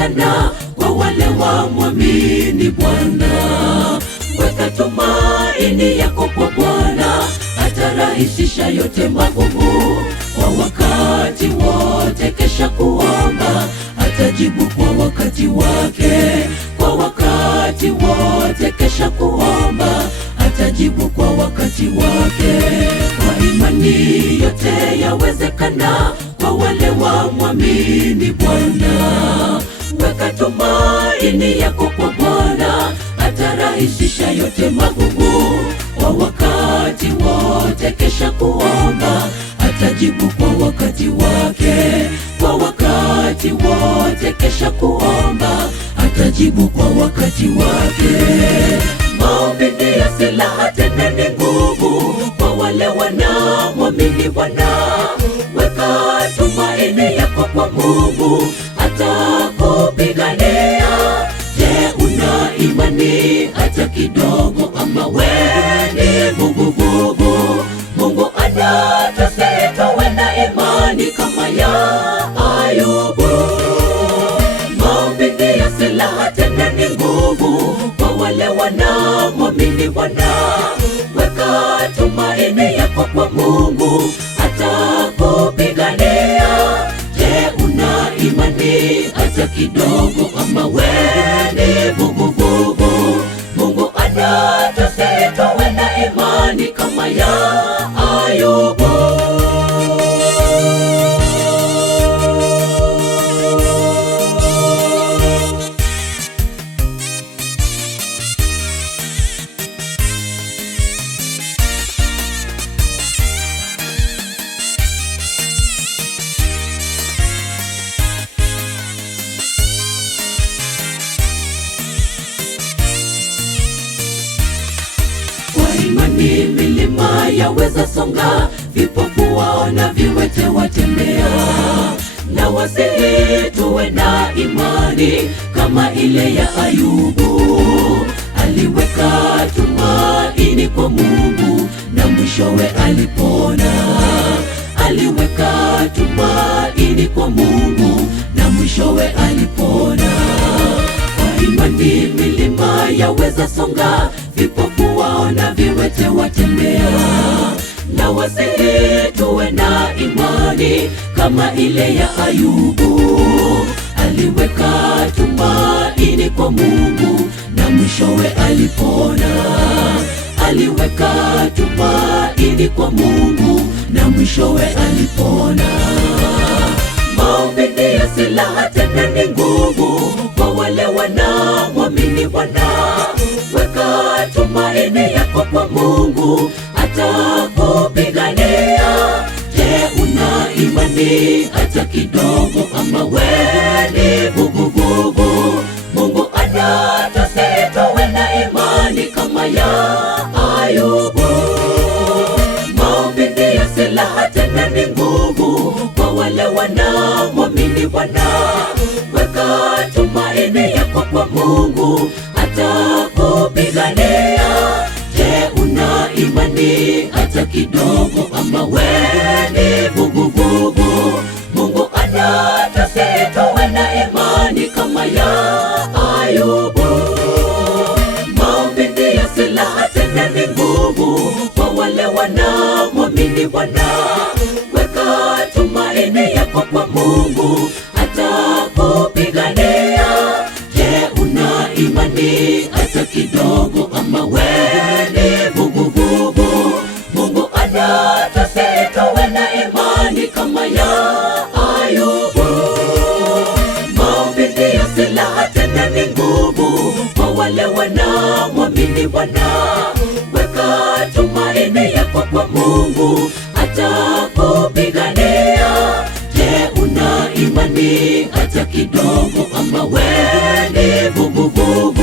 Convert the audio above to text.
yawezekana kwa wale wamwamini Bwana. Weka tumaini yako kwa Bwana, atarahisisha yote magumu. Kwa wakati wote kesha kuomba, atajibu kwa wakati wake. Kwa wakati wote kesha kuomba, atajibu kwa wakati wake. Kwa imani yote yawezekana kwa wale wamwamini Bwana. Weka tumaini yako kwa Bwana, atarahisisha yote magumu. Kwa wakati wote kesha kuomba, atajibu kwa wakati wake. Kwa wakati wote kesha kuomba, atajibu kwa wakati wake. Maombi ndiyo silaha, tena ni nguvu kwa wale wanaomwamini Bwana. Weka tumaini yako kwa Mungu, atakupigania. Je, una imani hata kidogo, ama wewe ni vuguvugu? Mungu anatusitowe na imani kama ya Ayubu. Maombi ndiyo silaha, tena ni nguvu kwa wale wanaomwamini Bwana. Weka tumaini yako kwa Mungu, atakupigania. Je, una imani hata kidogo, ama wewe ni vuguvugu? Mungu anatusitowe na imani kama ya Ayubu. Imani milima yaweza songa, vipofu waona, viwete watembea. Na wasihi tuwe na imani kama ile ya Ayubu. Aliweka tumaini kwa Mungu na mwishowe alipona. Aliweka tumaini kwa Mungu na mwishowe alipona. Kwa imani milima yaweza songa, vipofu waona, viwete watembea. Na wasihi tuwe na imani kama ile ya Ayubu. Aliweka tumaini kwa Mungu na mwishowe alipona. Aliweka tumaini kwa Mungu na mwishowe alipona. Maombi ndiyo silaha, tena ni nguvu kwa wale wanaomwamini Bwana. Weka tumaini yako kwa Mungu, atakupigania. Je, una imani hata kidogo, ama wewe ni vuguvugu? Mungu anatusitowe na imani kama ya Ayubu. Maombi ndiyo silaha, tena ni nguvu kwa wale wanaomwamini Bwana. Weka tumaini yako kwa Mungu, atakupigania. Je, una imani hata kidogo, ama wewe ni vuguvugu? Mungu anatusitowe na imani kama ya Ayubu. Maombi ndiyo silaha, tena ni nguvu kwa wale wanaomwamini Bwana. Weka tumaini yako kwa Mungu, atakupigania. Je, una imani hata kidogo, ama wewe ni vuguvugu? Mungu anatusitowe na imani kama ya Ayubu. Maombi ndiyo silaha, tena ni nguvu kwa wale wanaomwamini Bwana. Weka tumaini yako kwa Mungu, atakupigania. Je, una imani hata kidogo, ama wewe ni vuguvugu?